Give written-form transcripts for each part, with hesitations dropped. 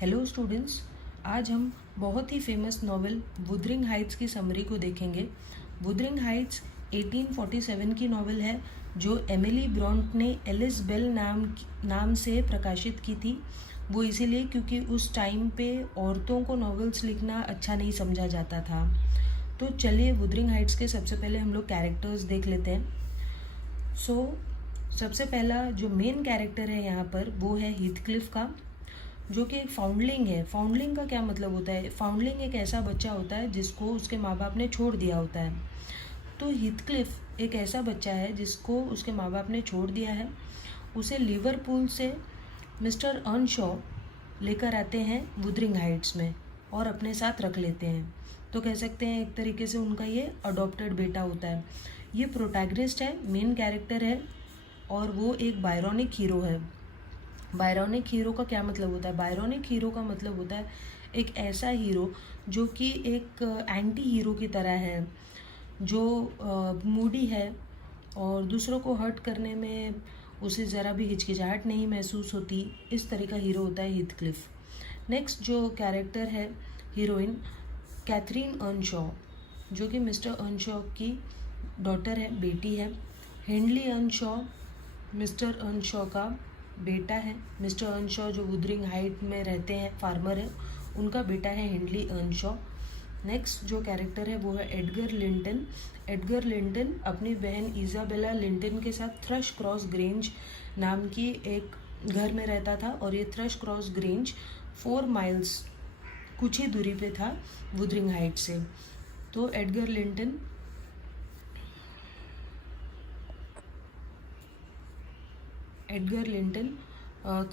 Hello students, आज हम बहुत ही फेमस नॉवेल वुदरिंग हाइट्स की समरी को देखेंगे। वुदरिंग हाइट्स 1847 की नॉवेल है जो एमिली ब्रॉन्ट ने एलिस बेल नाम से प्रकाशित की थी। वो इसीलिए क्योंकि उस टाइम पे औरतों को नॉवेल्स लिखना अच्छा नहीं समझा जाता था। तो चलिए वुदरिंग हाइट्स के सबसे पहले हम लोग कैरेक्टर्स देख लेते हैं। सबसे पहला जो मेन कैरेक्टर है यहाँ पर वो है हीथक्लिफ का, जो कि एक फाउंडलिंग है। फाउंडलिंग का क्या मतलब होता है? फाउंडलिंग एक ऐसा बच्चा होता है जिसको उसके माँ बाप ने छोड़ दिया होता है। तो हीथक्लिफ एक ऐसा बच्चा है जिसको उसके माँ बाप ने छोड़ दिया है। उसे लिवरपूल से मिस्टर अर्नशॉ लेकर आते हैं वुदरिंग हाइट्स में और अपने साथ रख लेते हैं। तो कह सकते हैं एक तरीके से उनका ये अडॉप्टेड बेटा होता है। ये प्रोटैगनिस्ट है, मेन कैरेक्टर है और वो एक बायरॉनिक हीरो है। बायरॉनिक हीरो का क्या मतलब होता है? बायरॉनिक हीरो का मतलब होता है एक ऐसा हीरो जो कि एक एंटी हीरो की तरह है, जो मूडी है और दूसरों को हर्ट करने में उसे ज़रा भी हिचकिचाहट नहीं महसूस होती। इस तरह का हीरो होता है हीथक्लिफ। नेक्स्ट जो कैरेक्टर है हीरोइन कैथरीन अर्नशॉ, जो कि मिस्टर अर्नशॉ की डॉटर है, बेटी है। हेनली अर्नशॉ मिस्टर अर्नशॉ का बेटा है। मिस्टर अर्नशॉ जो वुदरिंग हाइट में रहते हैं, फार्मर है, उनका बेटा है हेनली अर्नशॉ। नेक्स्ट जो कैरेक्टर है वो है एडगर लिंटन। एडगर लिंटन अपनी बहन इजाबेला लिंटन के साथ थ्रश क्रॉस ग्रेंज नाम की एक घर में रहता था और ये थ्रश क्रॉस ग्रेंज 4 माइल्स कुछ ही दूरी पे था वुदरिंग हाइट से। तो Edgar Linton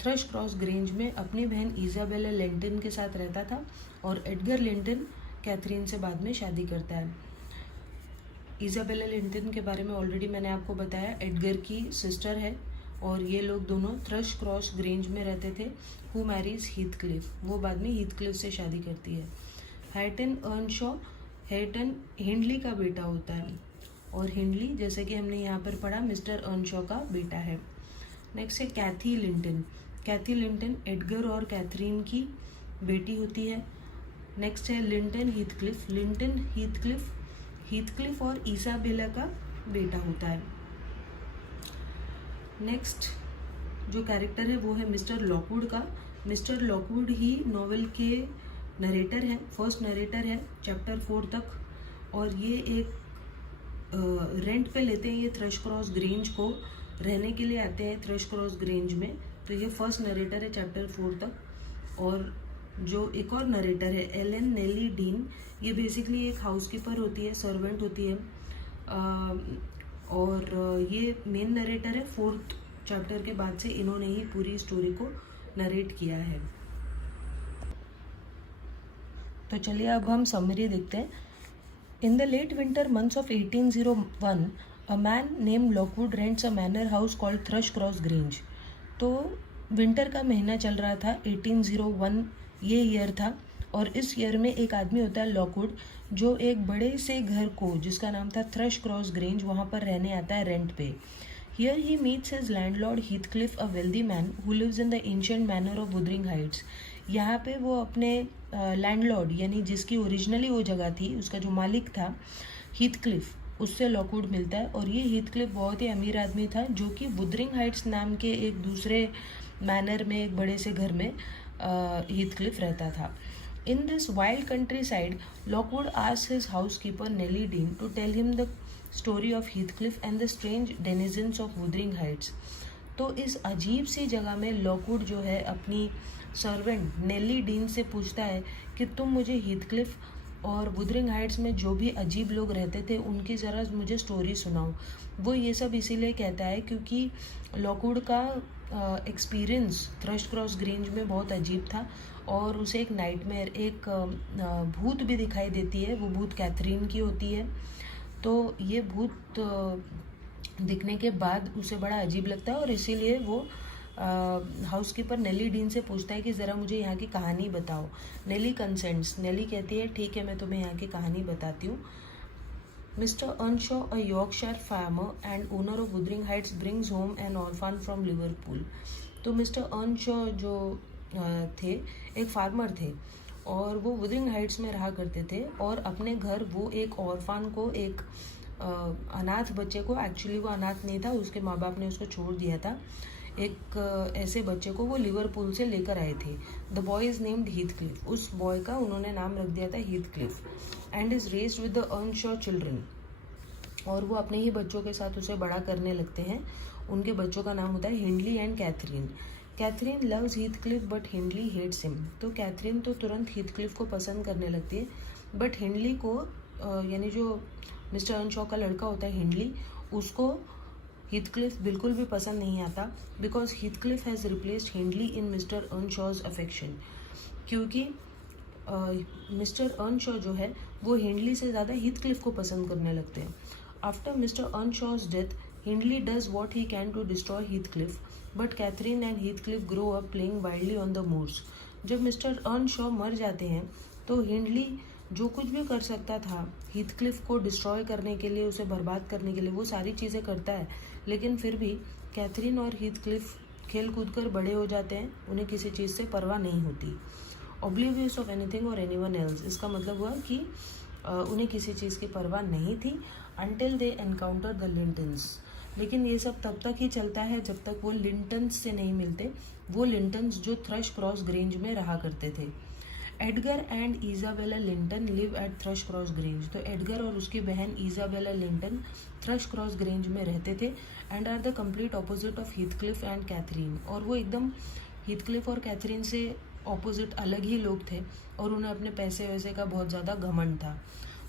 Thrushcross Grange में अपनी बहन इजाबेला लिंटन के साथ रहता था और एडगर लिंटन कैथरीन से बाद में शादी करता है। इजाबेला लिंटन के बारे में ऑलरेडी मैंने आपको बताया, एडगर की सिस्टर है और ये लोग दोनों थ्रश क्रॉस ग्रेंज में रहते थे। हु मैरीज हीथक्लिफ, वो बाद में हीथक्लिफ से शादी करती है। हैटन अर्नशॉ, हैटन हिंडली का बेटा होता है और हिंडली जैसे कि हमने यहाँ पर पढ़ा मिस्टर अर्नशॉ का बेटा है। नेक्स्ट है कैथी लिंटन। कैथी लिंटन एडगर और कैथरीन की बेटी होती है। नेक्स्ट है लिंटन हीथक्लिफ। लिंटन हीथक्लिफ और इसाबेला का बेटा होता है। नेक्स्ट जो कैरेक्टर है वो है मिस्टर लॉकवुड का। मिस्टर लॉकवुड ही नॉवेल के नरेटर हैं, फर्स्ट नरेटर है चैप्टर 4 तक, और ये एक रेंट पे लेते हैं ये थ्रश क्रॉस ग्रेंज को, रहने के लिए आते हैं थ्रश क्रॉस ग्रेंज में। तो ये फर्स्ट नरेटर है चैप्टर 4 तक। और जो एक और नरेटर है एलन नेली डीन, ये बेसिकली एक हाउसकीपर होती है, सर्वेंट होती है, और ये मेन नरेटर है। 4th चैप्टर के बाद से इन्होंने ही पूरी स्टोरी को नरेट किया है। तो चलिए अब हम समरी देखते हैं। In the late winter months of 1801 a man named Lockwood rents a manor house called Thrush Cross Grange। तो विंटर का महीना चल रहा था, 1801 ये ईयर था, और इस ईयर में एक आदमी होता है लॉकवुड, जो एक बड़े से घर को जिसका नाम था थ्रश क्रॉस ग्रेंज, वहाँ पर रहने आता है रेंट पे। Here he meets his landlord Heathcliff, a wealthy man who lives in the ancient manor of Wuthering Heights. यहाँ पे वो अपने लैंडलॉर्ड यानी जिसकी ओरिजिनली वो जगह थी, उसका जो मालिक था हीथक्लिफ, उससे लॉकवुड मिलता है। और ये हीथक्लिफ बहुत ही अमीर आदमी था जो कि वुदरिंग हाइट्स नाम के एक दूसरे मैनर में, एक बड़े से घर में हीथक्लिफ रहता था। In this wild countryside Lockwood asked his housekeeper Nelly Dean to tell him the story of Heathcliff and the strange denizens of Wuthering Heights. तो इस अजीब सी जगह में लॉकवुड जो है अपनी सर्वेंट नेली डीन से पूछता है कि तुम मुझे हीथक्लिफ और वुदरिंग हाइट्स में जो भी अजीब लोग रहते थे उनकी ज़रा मुझे स्टोरी सुनाओ। वो ये सब इसीलिए कहता है क्योंकि लॉकवुड का एक्सपीरियंस थ्रश क्रॉस ग्रेंज में बहुत अजीब था और उसे एक नाइटमेयर, एक भूत भी दिखाई देती है। वो भूत कैथरीन की होती है। तो ये भूत दिखने के बाद उसे बड़ा अजीब लगता है और इसीलिए वो हाउसकीपर नेली डीन से पूछता है कि ज़रा मुझे यहाँ की कहानी बताओ। नेली कंसेंट्स। नेली कहती है ठीक है, मैं तुम्हें यहाँ की कहानी बताती हूँ। Mister Earnshaw, a Yorkshire farmer and owner of Wuthering Heights, brings home an orphan from Liverpool. तो मिस्टर अर्नशॉ जो थे, एक फार्मर थे और वो वुदरिंग हाइट्स में रहा करते थे और अपने घर वो एक ऑर्फन को, एक अनाथ बच्चे को, एक्चुअली वो अनाथ नहीं था, उसके माँ बाप ने उसको छोड़ दिया था, एक ऐसे बच्चे को वो लिवरपूल से लेकर आए थे। The boy is named Heathcliff, उस बॉय का उन्होंने नाम रख दिया था Heathcliff, and is raised with the Earnshaw children, और वो अपने ही बच्चों के साथ उसे बड़ा करने लगते हैं। उनके बच्चों का नाम होता है Hindley and Catherine. Catherine loves Heathcliff but Hindley hates him. तो कैथरीन तो तुरंत हीथक्लिफ को पसंद करने लगती है, बट हिंडली को यानी जो मिस्टर अर्नशॉ का लड़का होता है हिंडली, उसको हीथक्लिफ बिल्कुल भी पसंद नहीं आता, because Heathcliff has replaced Hindley in mister Earnshaw's affection. क्योंकि मिस्टर अर्नशॉ जो है वो हिंडली से ज़्यादा हीथक्लिफ को पसंद करने लगते हैं। After mister Earnshaw's death, Hindley does what he can to destroy Heathcliff, but Catherine and Heathcliff grow up playing wildly on the moors. जब मिस्टर अर्नशॉ मर जाते हैं तो हिंडली जो कुछ भी कर सकता था हीथक्लिफ को डिस्ट्रॉय करने के लिए, उसे बर्बाद करने के लिए, वो सारी चीज़ें करता है, लेकिन फिर भी कैथरीन और हीथक्लिफ खेल कूद कर बड़े हो जाते हैं, उन्हें किसी चीज़ से परवाह नहीं होती। ऑब्लिवियस ऑफ एनीथिंग और एनीवन एल्स, इसका मतलब हुआ कि उन्हें किसी चीज़ की परवाह नहीं थी अनटिल दे एनकाउंटर द लिंटन्स। लेकिन ये सब तब तक ही चलता है जब तक वो लिंटन्स से नहीं मिलते, वो लिंटन्स जो थ्रश क्रॉस ग्रेंज में रहा करते थे। Edgar and Isabella Linton live at Thrushcross Grange. तो एडगर और उसकी बहन Isabella Linton Thrushcross Grange में रहते थे and are the complete opposite of Heathcliff and Catherine. और वो एकदम हीथक्लिफ और कैथरीन से ऑपोजिट अलग ही लोग थे और उन्हें अपने पैसे वैसे का बहुत ज़्यादा घमंड था।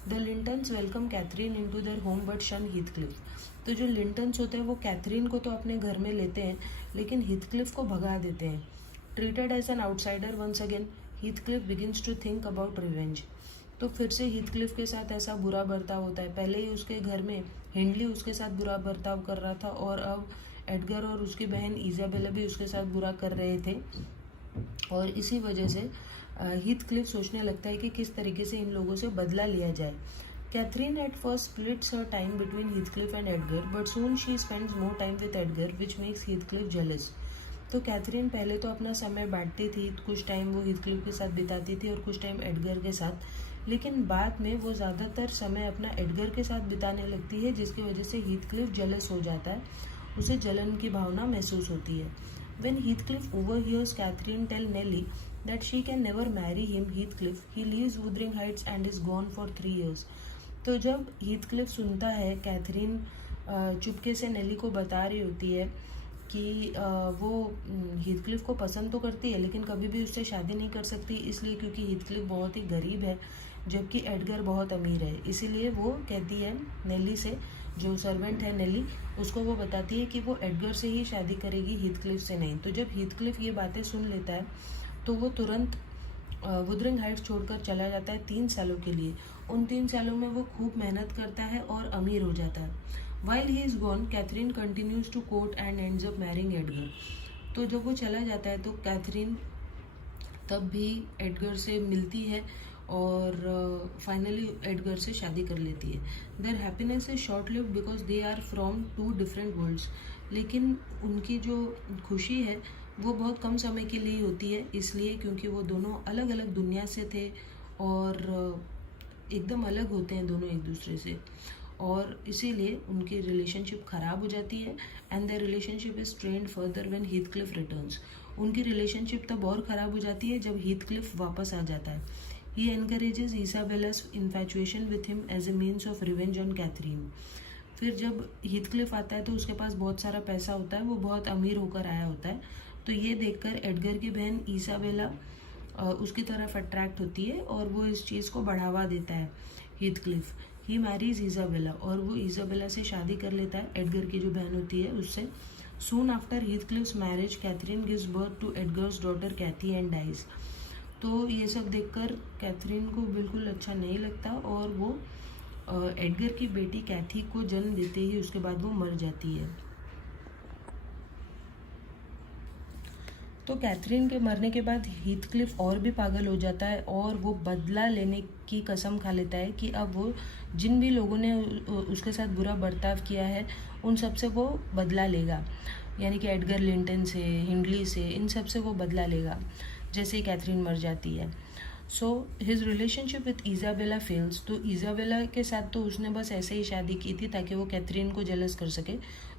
The Lintons welcome Catherine into their home but shun Heathcliff. तो जो लिंटन्स होते हैं वो कैथरीन को तो अपने घर में लेते हैं, लेकिन हीथक्लिफ को भगा देते हैं। Treated as an outsider once again, Heathcliff begins to think about revenge. तो फिर से हीथक्लिफ के साथ ऐसा बुरा बर्ताव होता है। पहले ही उसके घर में हिंडली उसके साथ बुरा बर्ताव कर रहा था और अब एडगर और उसकी बहन इजाबेला भी उसके साथ बुरा कर रहे थे, और इसी वजह से हीथक्लिफ सोचने लगता है कि किस तरीके से इन लोगों से बदला लिया जाए। Catherine at first splits her time between Heathcliff and Edgar, but soon she spends more time with Edgar which makes Heathcliff jealous. तो कैथरीन पहले तो अपना समय बांटती थी, कुछ टाइम वो हीथक्लिफ के साथ बिताती थी और कुछ टाइम एडगर के साथ, लेकिन बाद में वो ज़्यादातर समय अपना एडगर के साथ बिताने लगती है, जिसकी वजह से हीथक्लिफ जेलस हो जाता है, उसे जलन की भावना महसूस होती है। When Heathcliff overhears Catherine tell Nellie that she can never marry him, Heathcliff, he leaves Wuthering Heights and is gone for 3 years. तो जब हीथक्लिफ सुनता है कैथरीन चुपके से नेली को बता रही होती है कि वो हीथक्लिफ को पसंद तो करती है लेकिन कभी भी उससे शादी नहीं कर सकती, इसलिए क्योंकि हीथक्लिफ बहुत ही गरीब है जबकि एडगर बहुत अमीर है। इसीलिए वो कहती है नेली से, जो सर्वेंट है नेली, उसको वो बताती है कि वो एडगर से ही शादी करेगी, हीथक्लिफ से नहीं। तो जब हीथक्लिफ ये बातें सुन लेता है तो वो तुरंत वुथरिंग हाइट्स छोड़कर चला जाता है 3 सालों के लिए। उन 3 सालों में वो खूब मेहनत करता है और अमीर हो जाता है। While he is gone, Catherine continues to court and ends up marrying Edgar. तो जब वो चला जाता है तो कैथरीन तब भी एडगर से मिलती है और फाइनली एडगर से शादी कर लेती है। Their happiness is short lived because they are from 2 different worlds. लेकिन उनकी जो खुशी है वो बहुत कम समय के लिए होती है, इसलिए क्योंकि वो दोनों अलग अलग दुनिया से थे और एकदम अलग होते हैं दोनों एक दूसरे से, और इसीलिए उनकी रिलेशनशिप ख़राब हो जाती है। And their relationship is strained further when Heathcliff returns. उनकी रिलेशनशिप तब और ख़राब हो जाती है जब हीथक्लिफ वापस आ जाता है। He encourages Isabella's infatuation with him as a means of revenge on Catherine. फिर जब हीथक्लिफ आता है तो उसके पास बहुत सारा पैसा होता है, वो बहुत अमीर होकर आया होता है, तो ये देखकर एडगर की बहन इसाबेला उसकी तरफ अट्रैक्ट होती है और वो इस चीज़ को बढ़ावा देता है हीथक्लिफ। ही मैरीज इसाबेला, और वो इसाबेला से शादी कर लेता है, एडगर की जो बहन होती है उससे। Soon after Heathcliff's marriage Catherine gives birth to Edgar's daughter Cathy and dies. तो ये सब देखकर कैथरीन को बिल्कुल अच्छा नहीं लगता और वो एडगर की बेटी कैथी को जन्म देते ही उसके बाद वो मर जाती है। तो कैथरीन के मरने के बाद हीथक्लिफ और भी पागल हो जाता है और वो बदला लेने की कसम खा लेता है कि अब वो जिन भी लोगों ने उसके साथ बुरा बर्ताव किया है उन सब से वो बदला लेगा, यानी कि एडगर लिंटन से, हिंडली से, इन सब से वो बदला लेगा। जैसे ही कैथरीन मर जाती है। So his relationship with Isabella fails. तो इज़ाबेला के साथ तो उसने बस ऐसे ही शादी की थी ताकि वो कैथरीन को जेलस कर सके,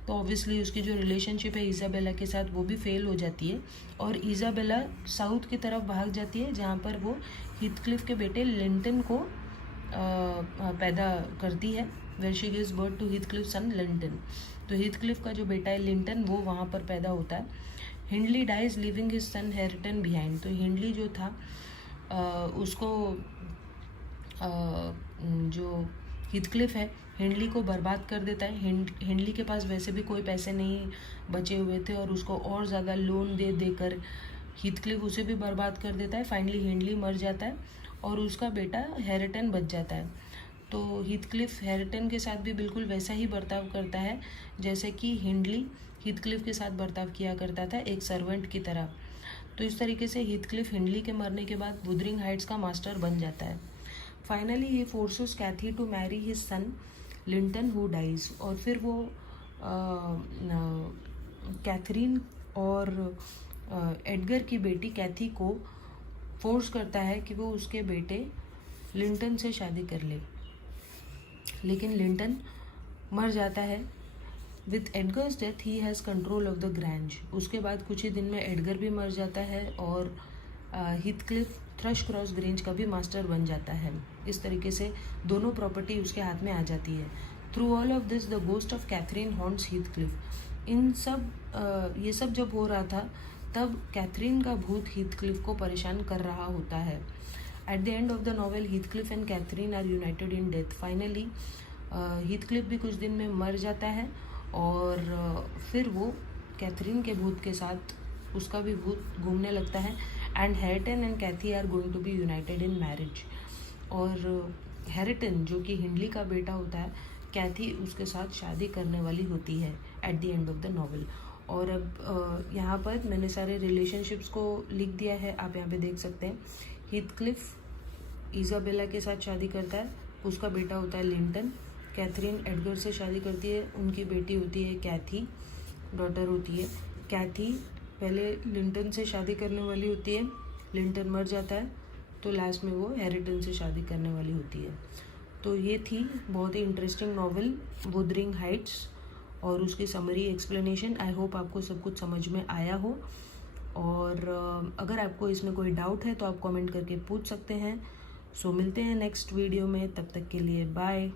तो ऑब्वियसली उसकी जो रिलेशनशिप है इज़ाबेला के साथ वो भी फेल हो जाती है और इज़ाबेला साउथ की तरफ भाग जाती है जहाँ पर वो हीथक्लिफ के बेटे लिंटन को पैदा करती है, where she gives birth to Heathcliff son Linton. तो हीथक्लिफ का जो बेटा है लिंटन वो वहाँ पर पैदा होता है। Hindley dies leaving his son Hareton behind. तो हिंडली जो था उसको जो हीथक्लिफ है हिंडली को बर्बाद कर देता है। हिंडली के पास वैसे भी कोई पैसे नहीं बचे हुए थे और उसको और ज़्यादा लोन दे देकर हीथक्लिफ उसे भी बर्बाद कर देता है। फाइनली हिंडली मर जाता है और उसका बेटा हैरिटन बच जाता है। तो हीथक्लिफ हैरिटन के साथ भी बिल्कुल वैसा ही बर्ताव करता है जैसे कि हिंडली हीथक्लिफ के साथ बर्ताव किया करता था, एक सर्वेंट की तरह। तो इस तरीके से हीथक्लिफ हिंडली के मरने के बाद वुदरिंग हाइट्स का मास्टर बन जाता है। Finally he forces Cathy to marry his son Linton who dies. और फिर वो कैथरीन और एडगर की बेटी कैथी को फोर्स करता है कि वो उसके बेटे लिंटन से शादी कर ले, लेकिन लिंटन मर जाता है। With Edgar's death he has control of the Grange. उसके बाद कुछ ही दिन में एडगर भी मर जाता है और हीथक्लिफ थ्रश क्रॉस ग्रेंज का भी मास्टर बन जाता है। इस तरीके से दोनों प्रॉपर्टी उसके हाथ में आ जाती है। Through all of this the ghost of Catherine haunts Heathcliff. ये सब जब हो रहा था तब कैथरीन का भूत हीथक्लिफ को परेशान कर रहा होता है। At the end of the novel Heathcliff and Catherine are united in death. Finally Heathcliff भी कुछ दिन में मर जाता है और फिर वो कैथरीन के भूत के साथ उसका भी भूत घूमने लगता है। And Hareton and Cathy are going to be united in marriage. और हैरिटन जो कि हिंडली का बेटा होता है, कैथी उसके साथ शादी करने वाली होती है at the end of the novel. और अब यहाँ पर मैंने सारे रिलेशनशिप्स को लिख दिया है, आप यहाँ पे देख सकते हैं। हीथक्लिफ इज़ाबेला के साथ शादी करता है, उसका बेटा होता है लिंटन। कैथरीन एडगर से शादी करती है, उनकी बेटी होती है कैथी, डॉटर होती है। कैथी पहले लिंटन से शादी करने वाली होती है, लिंटन मर जाता है तो लास्ट में वो हैरिटन से शादी करने वाली होती है। तो ये थी बहुत ही इंटरेस्टिंग नॉवेल वुदरिंग हाइट्स और उसकी समरी एक्सप्लेनेशन। आई होप आपको सब कुछ समझ में आया हो और अगर आपको इसमें कोई डाउट है तो आप कमेंट करके पूछ सकते हैं। सो मिलते हैं नेक्स्ट वीडियो में, तब तक के लिए बाय।